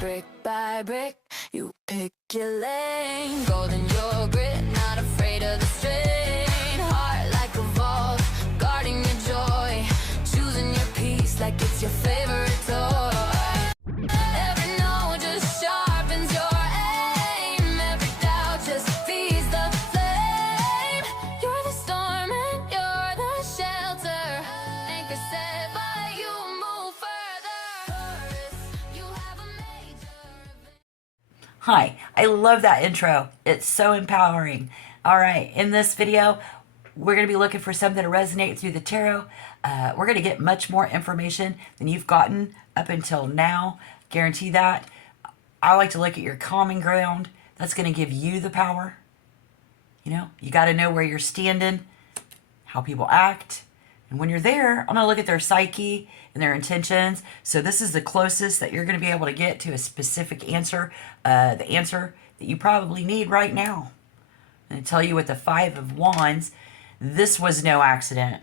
Brick by brick, you pick your lane. Golden yogurt, not afraid of the strain. Heart like a vault, guarding your joy. Choosing your peace like it's your favorite toy. Every no just sharpens your aim. Every doubt just feeds the flame. You're the storm and you're the shelter. Anchor set by you, move further. You have a major event. Hi, I love that intro. It's so empowering. All right, in this video, we're going to be looking for something to resonate through the tarot. We're going to get much more information than you've gotten up until now. Guarantee that. I like to look at your common ground. That's going to give you the power. You know, you got to know where you're standing, how people act. And when you're there, I'm going to look at their psyche and their intentions. So this is the closest that you're going to be able to get to a specific answer, the answer that you probably need right now. I'm going to tell you with the Five of Wands, this was no accident.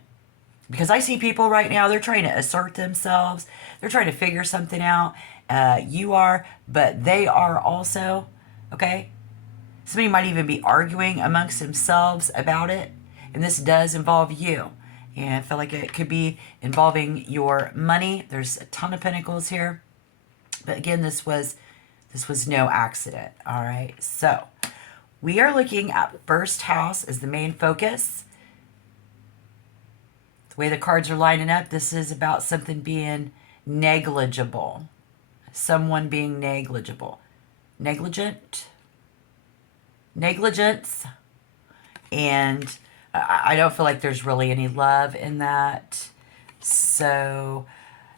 Because I see people right now, they're trying to assert themselves. They're trying to figure something out. You are, but they are also, okay? Somebody might even be arguing amongst themselves about it. And this does involve you. And I feel like it could be involving your money. There's a ton of pentacles here. But again, this was no accident, all right? So we are looking at first house as the main focus. The way the cards are lining up, this is about something being negligible. Someone being negligible. Negligent. Negligence. And I don't feel like there's really any love in that. So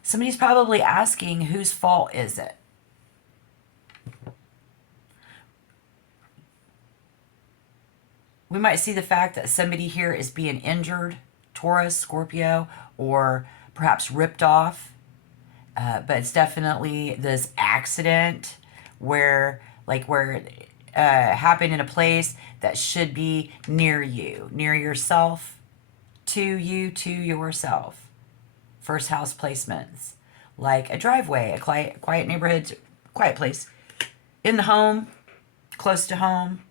somebody's probably asking, whose fault is it? We might see the fact that somebody here is being injured, Taurus, Scorpio, or perhaps ripped off. But it's definitely this accident where happened in a place that should be near you, near yourself, to you, to yourself. First house placements, like a driveway, a quiet neighborhood, quiet place, in the home, close to home,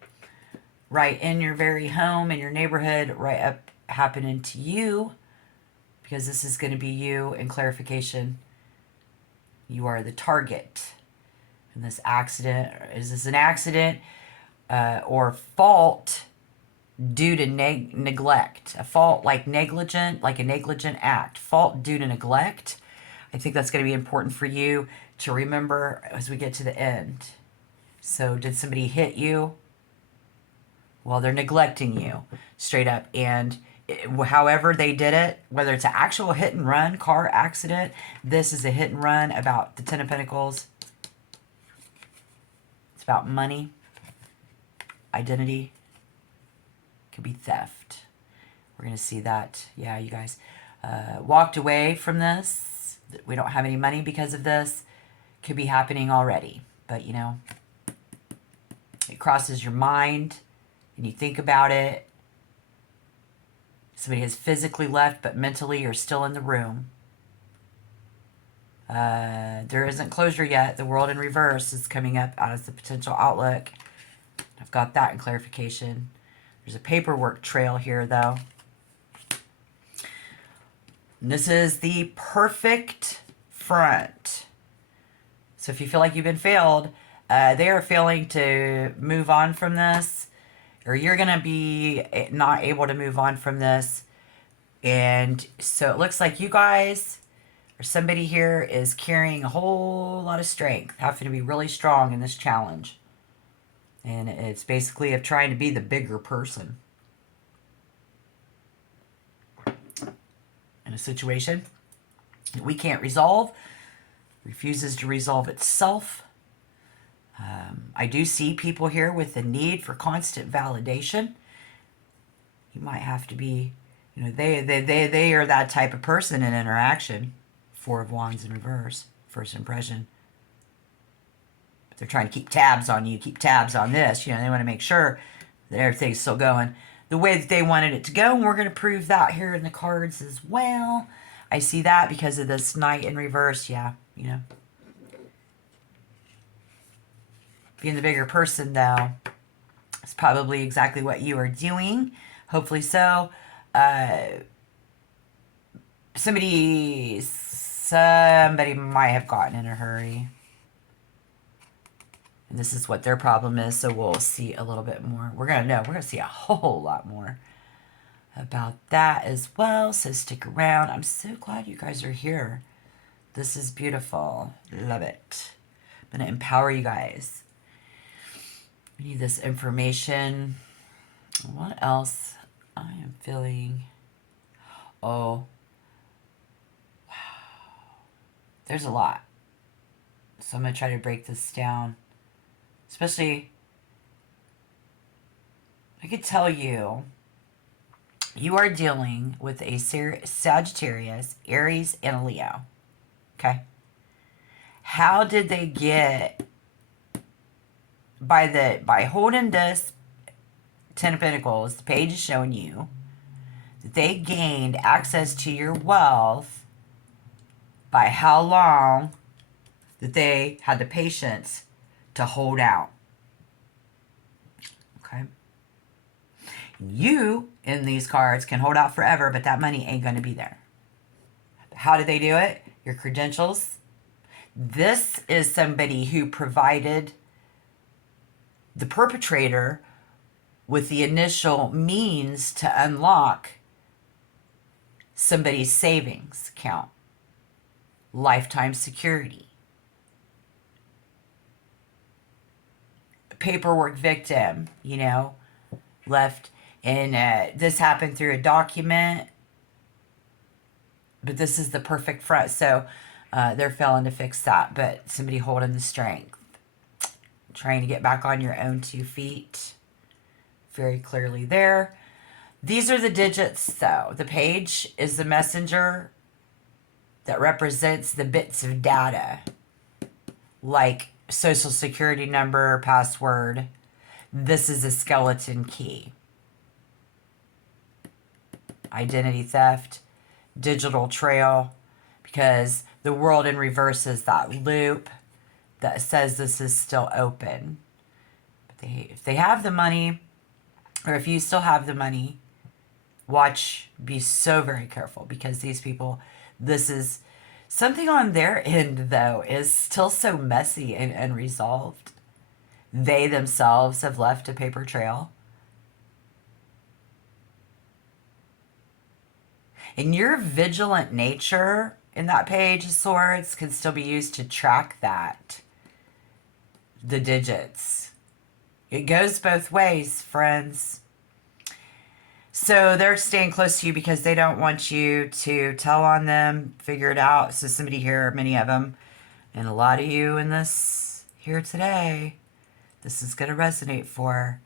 right in your very home, in your neighborhood, right up happening to you, because this is going to be you in clarification. You are the target. And this accident, is this an accident or fault due to neglect? A fault like negligent, like a negligent act. Fault due to neglect. I think that's going to be important for you to remember as we get to the end. So did somebody hit you? Well, they're neglecting you straight up. And however they did it, whether it's an actual hit and run, car accident, this is a hit and run about the Ten of Pentacles. It's about money, identity, could be theft. We're going to see that. Yeah, you guys walked away from this. We don't have any money because of this. Could be happening already. But, you know, it crosses your mind and you think about it. Somebody has physically left, but mentally you're still in the room. There isn't closure yet. The world in reverse is coming up as the potential outlook. I've got that in clarification. There's a paperwork trail here, though. And this is the perfect front. So if you feel like you've been failed, they are failing to move on from this. Or you're going to be not able to move on from this. And so it looks like you guys, or somebody here, is carrying a whole lot of strength, having to be really strong in this challenge. And it's basically of trying to be the bigger person in a situation that we can't resolve, refuses to resolve itself. I do see people here with a need for constant validation. You might have to be, you know, they are that type of person in interaction. Four of Wands in reverse, first impression. But they're trying to keep tabs on you, keep tabs on this. You know, they want to make sure that everything's still going the way that they wanted it to go. And we're going to prove that here in the cards as well. I see that because of this Knight in reverse. Yeah, you know. Being the bigger person, though, is probably exactly what you are doing. Hopefully so. Somebody might have gotten in a hurry. And this is what their problem is, so we'll see a little bit more. We're going to see a whole lot more about that as well, so stick around. I'm so glad you guys are here. This is beautiful. Love it. I'm going to empower you guys. We need this information. What else? I am feeling... Oh. Wow. There's a lot. So I'm going to try to break this down. Especially, I could tell you, you are dealing with a Sagittarius, Aries, and a Leo. Okay? How did they get, by holding this Ten of Pentacles, the page is showing you that they gained access to your wealth by how long that they had the patience to hold out. Okay? You, in these cards, can hold out forever, but that money ain't going to be there. How did they do it? Your credentials. This is somebody who provided the perpetrator with the initial means to unlock somebody's savings account. Lifetime security. Paperwork victim, you know, left. And this happened through a document. But this is the perfect front. So they're failing to fix that. But somebody holding the strength. Trying to get back on your own 2 feet. Very clearly there. These are the digits, though. The page is the messenger that represents the bits of data. Like social security number, password. This is a skeleton key. Identity theft. Digital trail. Because the world in reverse is that loop that says this is still open. But if they have the money, or if you still have the money, watch, be so very careful, because these people, this is something on their end, though, is still so messy and unresolved. They themselves have left a paper trail. And your vigilant nature in that page of swords can still be used to track that. The digits. It goes both ways, friends. So they're staying close to you because they don't want you to tell on them, figure it out. So somebody here, many of them, and a lot of you in this here today, this is going to resonate for.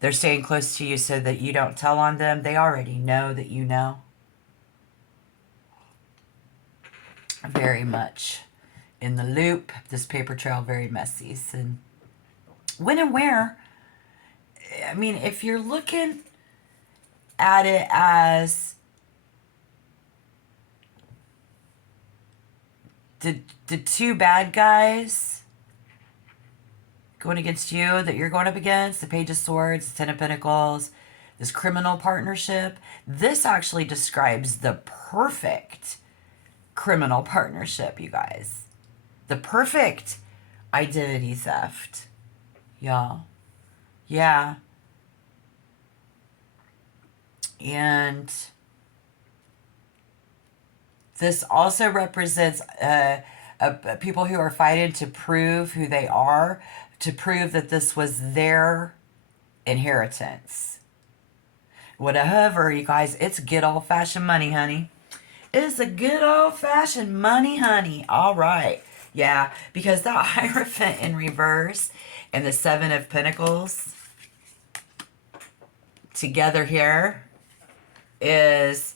They're staying close to you so that you don't tell on them. They already know that you know. Very much in the loop. This paper trail, very messy. And when and where, I mean, if you're looking at it as the 2 bad guys going against you that you're going up against, the Page of Swords, the Ten of Pentacles, this criminal partnership, this actually describes the perfect criminal partnership, you guys. The perfect identity theft, y'all. Yeah. And this also represents people who are fighting to prove who they are, to prove that this was their inheritance. Whatever, you guys, it's good old-fashioned money, honey. It's a good old-fashioned money, honey. All right. Yeah, because that Hierophant in reverse and the 7 of Pentacles together here is,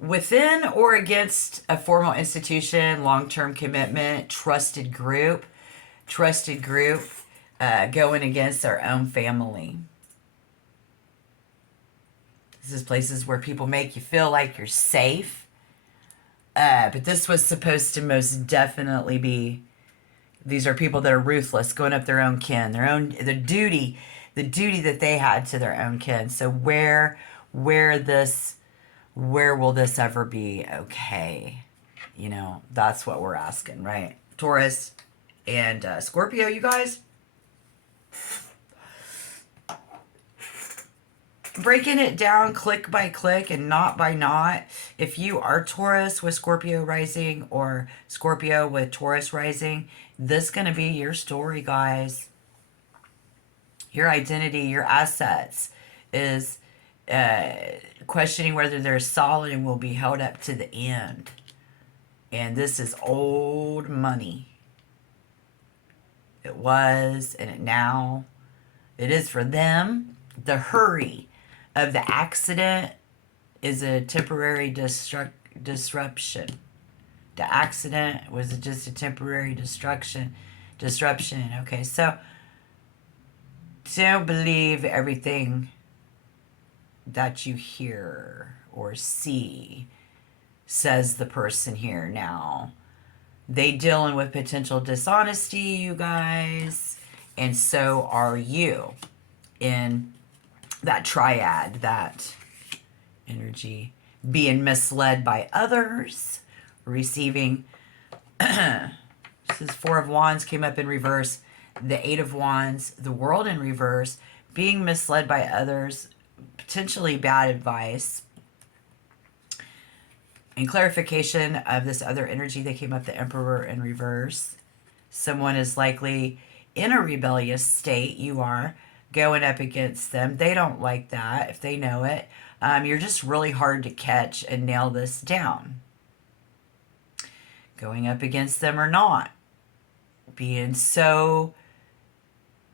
within or against a formal institution, long-term commitment, trusted group, going against their own family. This is places where people make you feel like you're safe. But this was supposed to most definitely be These are people that are ruthless, going up their own kin, the duty that they had to their own kin. So where will this ever be okay? You know, that's what we're asking, right? Taurus and Scorpio, you guys. Breaking it down click by click and knot by knot. If you are Taurus with Scorpio rising or Scorpio with Taurus rising, this is going to be your story, guys. Your identity, your assets is questioning whether they're solid and will be held up to the end. And this is old money. It was, and it is for them. The hurry of the accident is a temporary disruption. The accident was just a temporary disruption. Okay, so don't believe everything that you hear or see, says the person here now. They dealing with potential dishonesty, you guys, and so are you in that triad, that energy, being misled by others, receiving. This is Four of Wands came up in reverse, the Eight of Wands, the World in reverse, being misled by others, potentially bad advice. In clarification of this other energy that came up, the Emperor in reverse. Someone is likely in a rebellious state. You are going up against them. They don't like that if they know it. You're just really hard to catch and nail this down. Going up against them or not. Being so,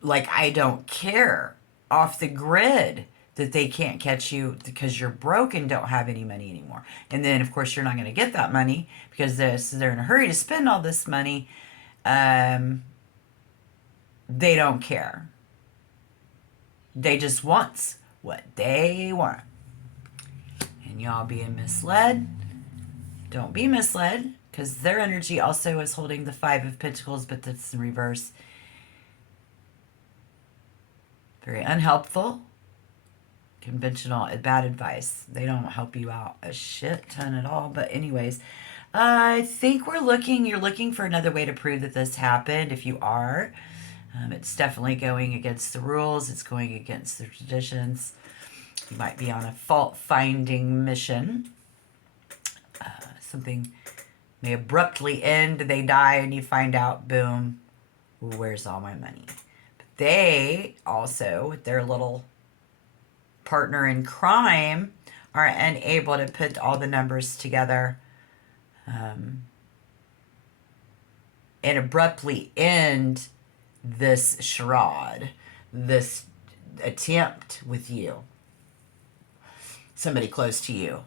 like, I don't care, off the grid, that they can't catch you because you're broke and don't have any money anymore. And then, of course, you're not going to get that money because they're in a hurry to spend all this money. They don't care. They just want what they want. And y'all being misled. Don't be misled, because their energy also is holding the Five of Pentacles, but that's in reverse. Very unhelpful. Conventional, bad advice. They don't help you out a shit ton at all. But anyways, I think you're looking for another way to prove that this happened. If you are, it's definitely going against the rules. It's going against the traditions. You might be on a fault-finding mission. Something may abruptly end. They die and you find out, boom, where's all my money? But they also, with their little partner in crime, are unable to put all the numbers together and abruptly end this charade, this attempt with you. Somebody close to you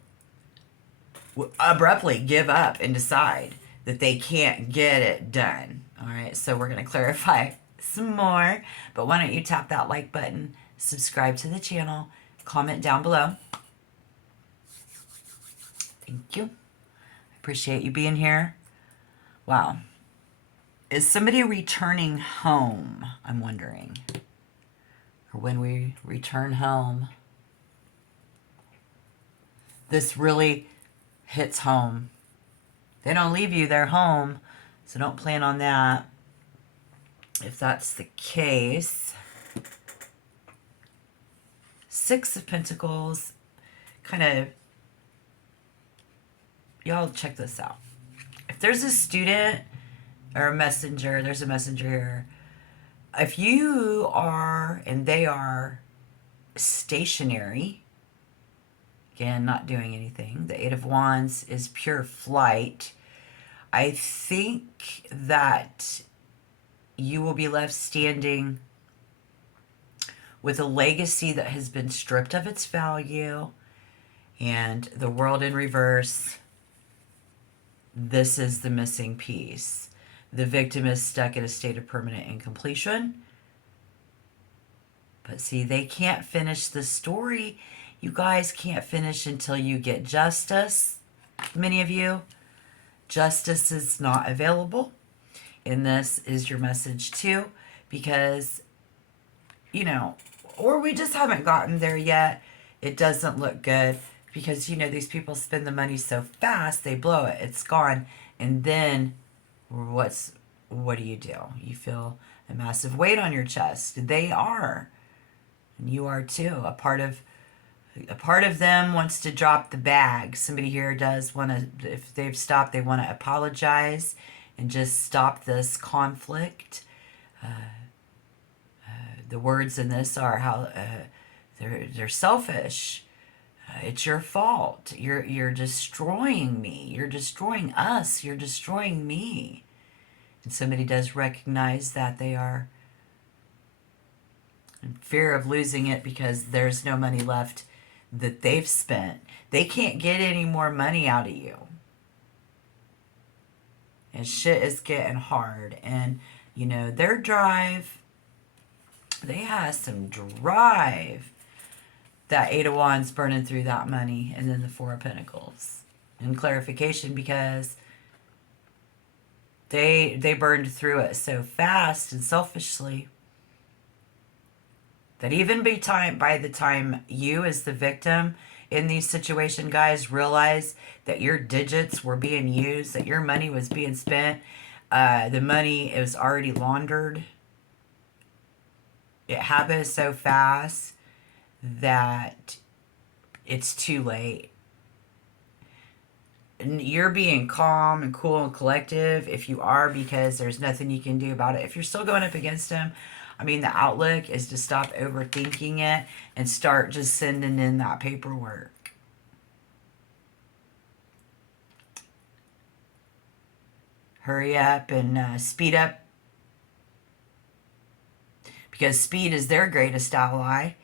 abruptly give up and decide that they can't get it done. All right, so we're going to clarify some more, but why don't you tap that like button, subscribe to the channel, comment down below. Thank you. I appreciate you being here. Wow. Is somebody returning home? I'm wondering. Or when we return home. This really hits home. They don't leave you, they're home. So don't plan on that. If that's the case. Six of Pentacles. Kind of, y'all check this out. If there's a student or a messenger, there's a messenger here. If you are and they are stationary, again, not doing anything. The Eight of Wands is pure flight. I think that you will be left standing with a legacy that has been stripped of its value. And the World in reverse. This is the missing piece. The victim is stuck in a state of permanent incompletion. But see, they can't finish the story. You guys can't finish until you get justice. Many of you, justice is not available. And this is your message too, because, you know, or we just haven't gotten there yet. It doesn't look good because, you know, these people spend the money so fast, they blow it, it's gone. And then what do? You feel a massive weight on your chest. They are, and you are too. A part of them wants to drop the bag. Somebody here does want to, if they've stopped, they want to apologize and just stop this conflict. The words in this are how they're selfish. It's your fault. You're destroying me. You're destroying us. You're destroying me. And somebody does recognize that they are in fear of losing it because there's no money left that they've spent. They can't get any more money out of you. And shit is getting hard. And, you know, their drive, they have some drive. That Eight of Wands burning through that money. And then the Four of Pentacles. And clarification, because they burned through it so fast and selfishly that even by the time you as the victim in these situations, guys, realize that your digits were being used, that your money was being spent, the money, it was already laundered. It happened so fast that it's too late. And you're being calm and cool and collective if you are, because there's nothing you can do about it. If you're still going up against him, I mean, the outlook is to stop overthinking it and start just sending in that paperwork. Hurry up and speed up, because speed is their greatest ally.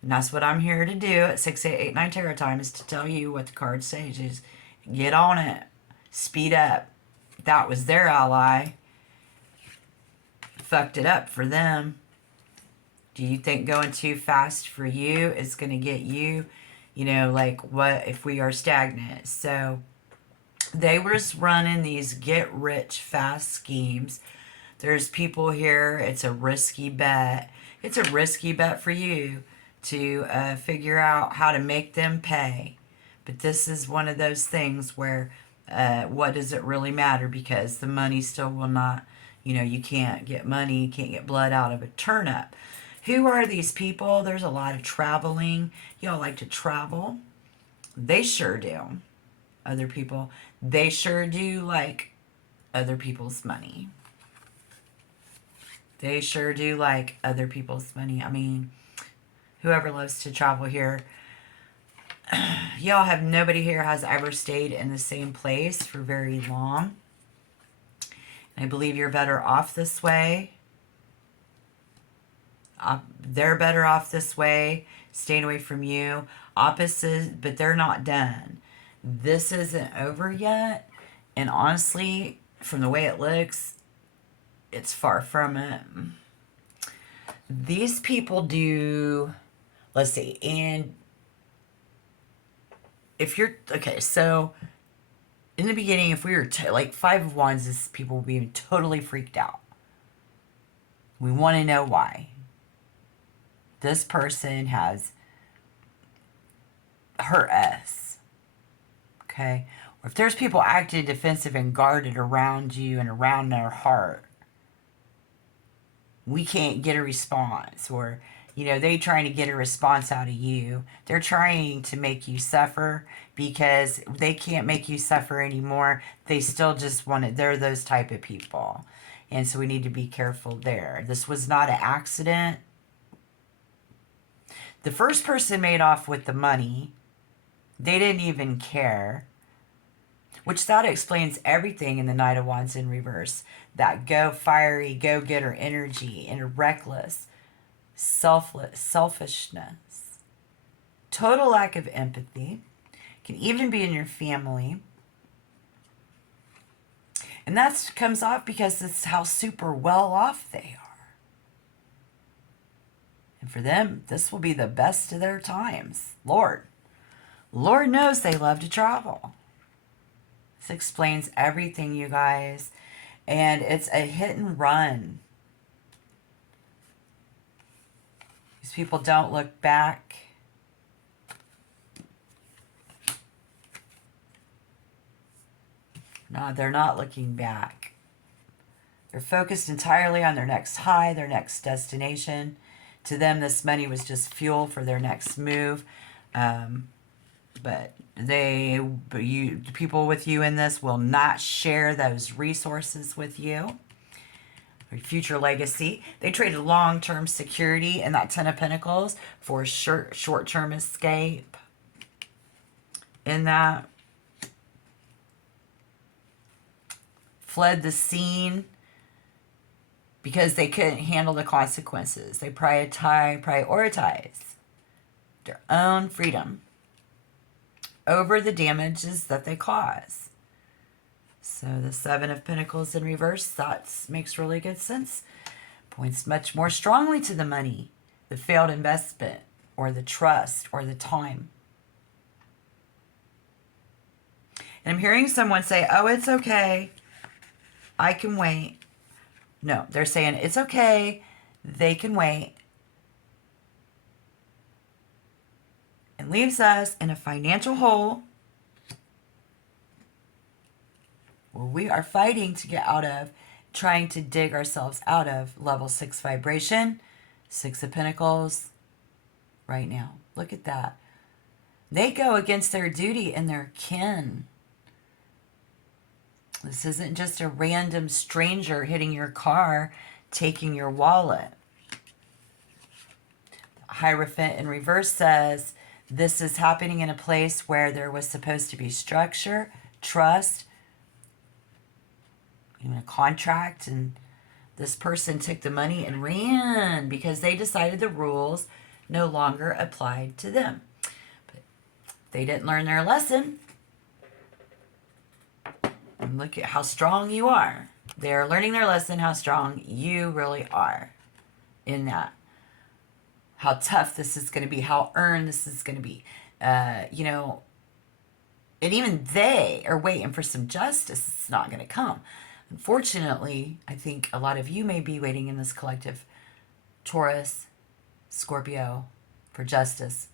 And that's what I'm here to do at 6-8-8-9 tarot time, is to tell you what the cards say. Just get on it. Speed up. That was their ally. Fucked it up for them. Do you think going too fast for you is going to get you? You know, like, what if we are stagnant? So they were just running these get rich fast schemes. There's people here. It's a risky bet. It's a risky bet for you to figure out how to make them pay. But this is one of those things where what does it really matter? Because the money still will not, you know, you can't get money, you can't get blood out of a turnip. Who are these people? There's a lot of traveling. Y'all like to travel. They sure do. Other people, they sure do like other people's money. They sure do like other people's money. I mean, whoever loves to travel here, y'all have, nobody here has ever stayed in the same place for very long. I believe you're better off this way. They're better off this way, staying away from you. Opposites, but they're not done. This isn't over yet. And honestly, from the way it looks, it's far from it. These people do, let's see, and if you're, okay, so in the beginning, if we were, like, Five of Wands is people being totally freaked out. We want to know why. This person has hurt us. Okay? Or if there's people acting defensive and guarded around you and around their heart, we can't get a response. Or, you know, they trying to get a response out of you. They're trying to make you suffer because they can't make you suffer anymore. They still just want it. They're those type of people. And so we need to be careful there. This was not an accident. The first person made off with the money. They didn't even care. Which that explains everything in the Knight of Wands in reverse. That go fiery, go-getter energy and a reckless, selfishness. Total lack of empathy. Can even be in your family. And that comes off because it's how super well off they are. And for them, this will be the best of their times. Lord knows they love to travel. This explains everything, you guys. And it's a hit and run. These people don't look back. No, they're not looking back. They're focused entirely on their next high, their next destination. To them, this money was just fuel for their next move. But people with you in this will not share those resources with you. Their future legacy. They traded long-term security in that Ten of Pentacles for short-term escape. In that, fled the scene because they couldn't handle the consequences. They prioritize their own freedom over the damages that they cause. So the Seven of Pentacles in reverse, that makes really good sense. Points much more strongly to the money, the failed investment, or the trust, or the time. And I'm hearing someone say, oh, it's okay, I can wait. No, they're saying it's okay, they can wait. And leaves us in a financial hole where we are fighting to get out of, trying to dig ourselves out of level 6 vibration, 6 of Pentacles right now. Look at that. They go against their duty and their kin. This isn't just a random stranger hitting your car, taking your wallet. Hierophant in reverse says, this is happening in a place where there was supposed to be structure, trust, even a contract, and this person took the money and ran because they decided the rules no longer applied to them. But they didn't learn their lesson. And look at how strong you are. They're learning their lesson, how strong you really are in that. How tough this is going to be, how earned this is going to be. You know, and even they are waiting for some justice. It's not going to come. Unfortunately, I think a lot of you may be waiting in this collective, Taurus, Scorpio, for justice.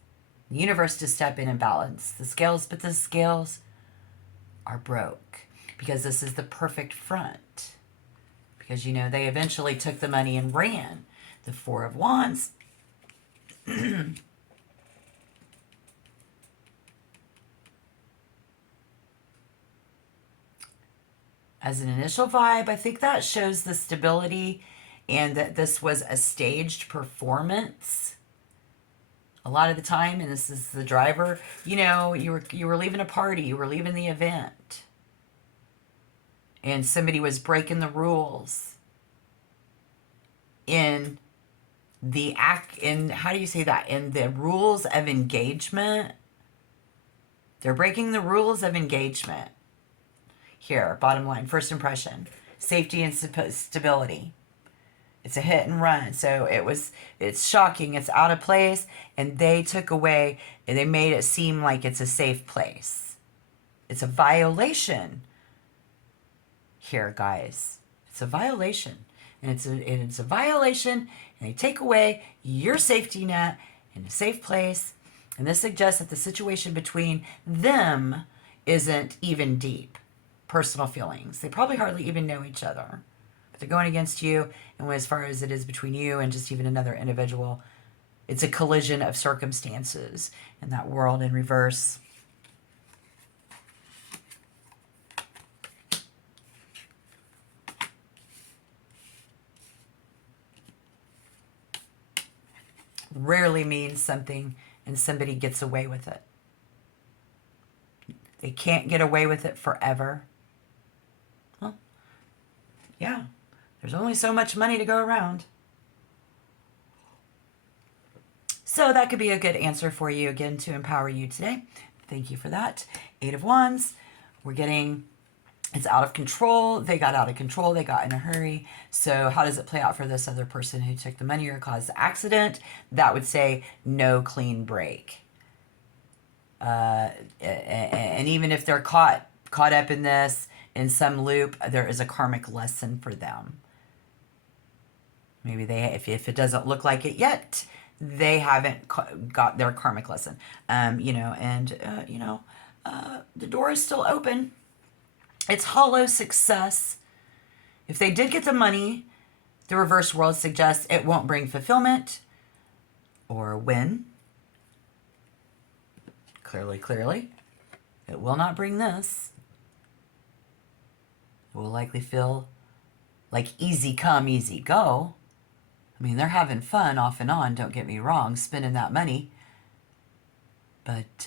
The universe to step in and balance the scales, but the scales are broke because this is the perfect front. Because, you know, they eventually took the money and ran. The Four of Wands. As an initial vibe, I think that shows the stability and that this was a staged performance. A lot of the time, and this is the driver, you know, you were leaving a party, you were leaving the event, and somebody was breaking the rules in the how do you say that? In the rules of engagement. They're breaking the rules of engagement. Here, bottom line, first impression, safety and stability. It's a hit and run. So it's shocking. It's out of place. And they took away, and they made it seem like it's a safe place. It's a violation here, guys. It's a violation. And it's a violation, and they take away your safety net in a safe place. And this suggests that the situation between them isn't even deep. Personal feelings. They probably hardly even know each other. But they're going against you, and as far as it is between you and just even another individual, it's a collision of circumstances in that world in reverse. Rarely means something and somebody gets away with it. They can't get away with it forever. Well, yeah, there's only so much money to go around. So that could be a good answer for you, again, to empower you today. Thank you for that. Eight of Wands. We're getting, it's out of control. They got out of control. They got in a hurry. So how does it play out for this other person who took the money or caused the accident? That would say no clean break. And even if they're caught up in this, in some loop, there is a karmic lesson for them. Maybe if it doesn't look like it yet, they haven't got their karmic lesson. You know, and, you know, the door is still open. It's hollow success. If they did get the money, the reverse world suggests it won't bring fulfillment or win. Clearly, it will not bring this. It will likely feel like easy come, easy go. I mean, they're having fun off and on, don't get me wrong, spending that money. But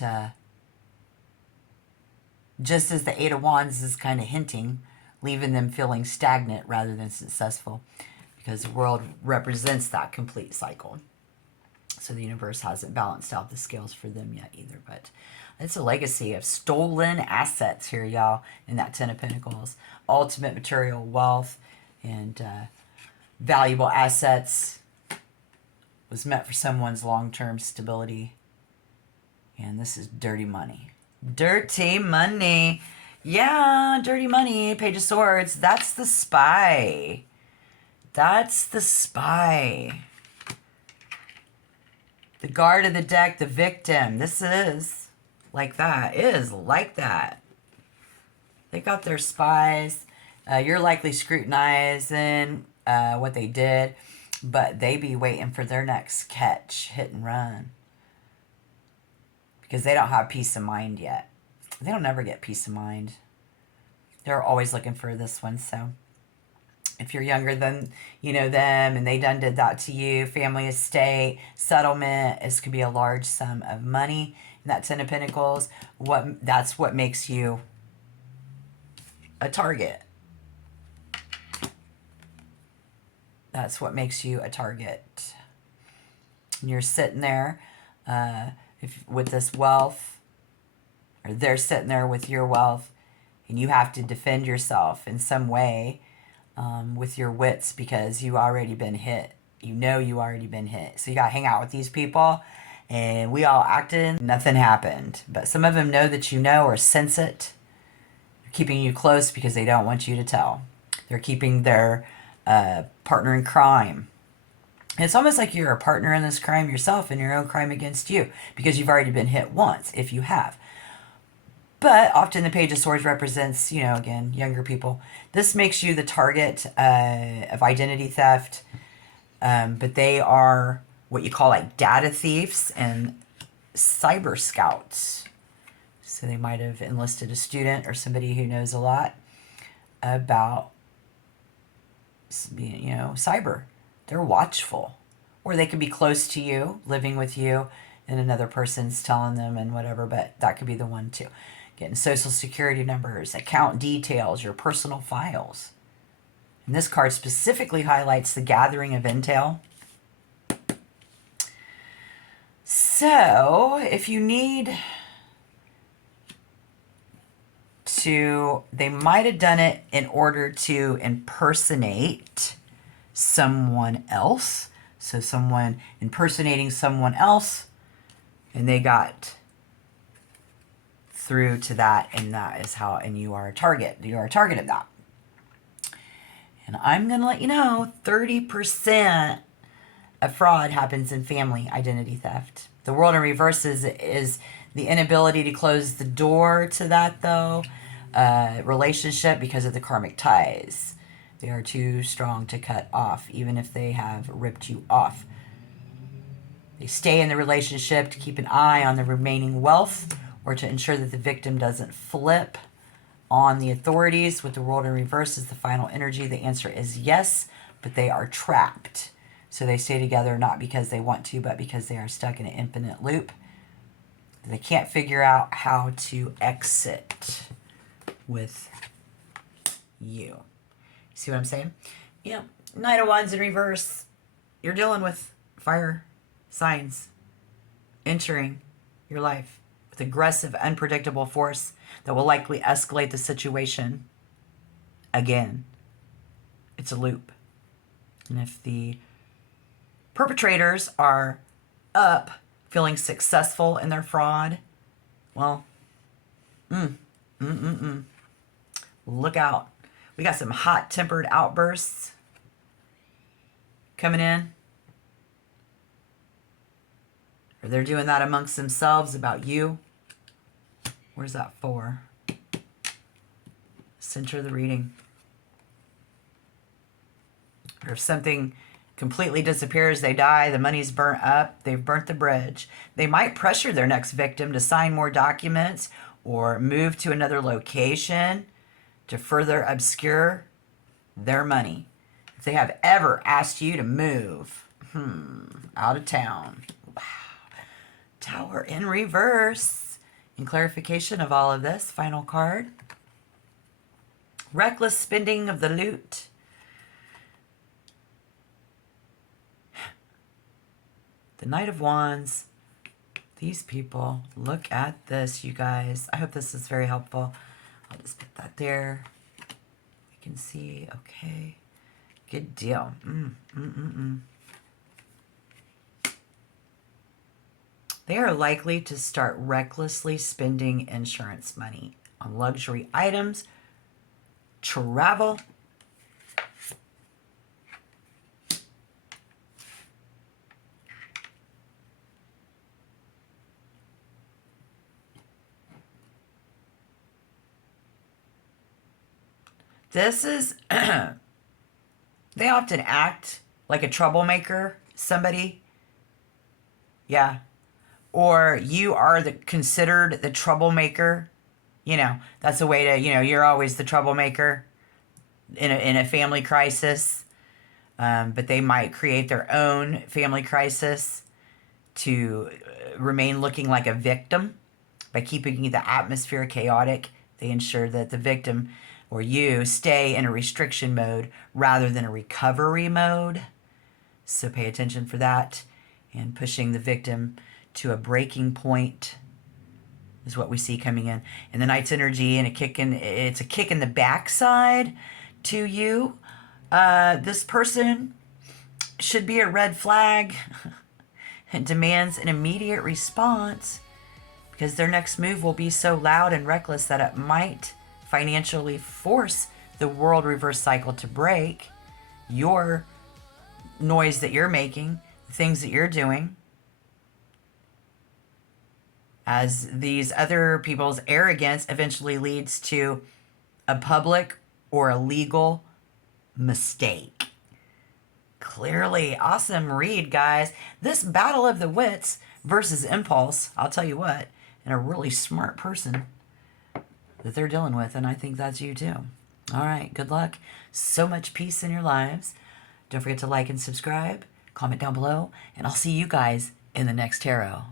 just as the Eight of Wands is kind of hinting, leaving them feeling stagnant rather than successful, because the world represents that complete cycle. So the universe hasn't balanced out the scales for them yet either. But it's a legacy of stolen assets here, y'all, in that Ten of Pentacles. Ultimate material wealth and valuable assets was meant for someone's long-term stability. And this is dirty money. Dirty money. Yeah, dirty money. Page of Swords. That's the spy. That's the spy. The guard of the deck, the victim. This is like that. It is like that. They got their spies. You're likely scrutinizing what they did, but they be waiting for their next catch, hit and run. Because they don't have peace of mind yet. They don't ever get peace of mind. They're always looking for this one, so... If you're younger than, you know, them and they done did that to you, family estate, settlement, this could be a large sum of money. And that Ten of Pentacles, that's what makes you a target. That's what makes you a target. And you're sitting there with this wealth, or they're sitting there with your wealth, and you have to defend yourself in some way. With your wits, because you already been hit. You know you already been hit. So you got to hang out with these people, and we all acted. Nothing happened. But some of them know that you know or sense it. They're keeping you close because they don't want you to tell. They're keeping their partner in crime. And it's almost like you're a partner in this crime yourself and your own crime against you, because you've already been hit once, if you have. But often the Page of Swords represents, you know, again, younger people. This makes you the target of identity theft. But they are what you call like data thieves and cyber scouts. So they might have enlisted a student or somebody who knows a lot about, you know, cyber. They're watchful. Or they could be close to you, living with you, and another person's telling them and whatever, but that could be the one too. Getting social security numbers, account details, your personal files. And this card specifically highlights the gathering of intel. So, if you need to, they might have done it in order to impersonate someone else. So someone impersonating someone else, and they got through to that, and that is how, and you are a target. You are a target of that. And I'm going to let you know, 30% of fraud happens in family identity theft. The world in reverse is the inability to close the door to that, though. Relationship, because of the karmic ties. They are too strong to cut off, even if they have ripped you off. They stay in the relationship to keep an eye on the remaining wealth, or to ensure that the victim doesn't flip on the authorities. With the world in reverse is the final energy. The answer is yes, but they are trapped. So they stay together not because they want to, but because they are stuck in an infinite loop. They can't figure out how to exit with you. See what I'm saying? Yeah. Knight of Wands in reverse. You're dealing with fire signs entering your life with aggressive, unpredictable force that will likely escalate the situation again. It's a loop. And if the perpetrators are up, feeling successful in their fraud, well, Look out. We got some hot-tempered outbursts coming in. Or they're doing that amongst themselves about you. Where's that for? Center of the reading. Or if something completely disappears, they die, the money's burnt up, they've burnt the bridge. They might pressure their next victim to sign more documents or move to another location to further obscure their money. If they have ever asked you to move out of town. Wow. Tower in reverse. In clarification of all of this, final card. Reckless spending of the loot. The Knight of Wands. These people, look at this, you guys. I hope this is very helpful. I'll just put that there. We can see, okay. Good deal. They are likely to start recklessly spending insurance money on luxury items, travel, this is, they often act like a troublemaker, somebody. Yeah. Or you are considered the troublemaker. You know, that's a way to, you're always the troublemaker in a family crisis. But they might create their own family crisis to remain looking like a victim. By keeping the atmosphere chaotic, they ensure that the victim or you stay in a restriction mode rather than a recovery mode. So pay attention for that. And pushing the victim to a breaking point is what we see coming in. And the Knight's energy and it's a kick in the backside to you. This person should be a red flag. It demands an immediate response because their next move will be so loud and reckless that it might financially force the world reverse cycle to break. Your noise that you're making, the things that you're doing, as these other people's arrogance eventually leads to a public or a legal mistake. Clearly, awesome read, guys. This battle of the wits versus impulse, I'll tell you what, and a really smart person that they're dealing with, and I think that's you too. All right, good luck. So much peace in your lives. Don't forget to like and subscribe, comment down below, and I'll see you guys in the next tarot.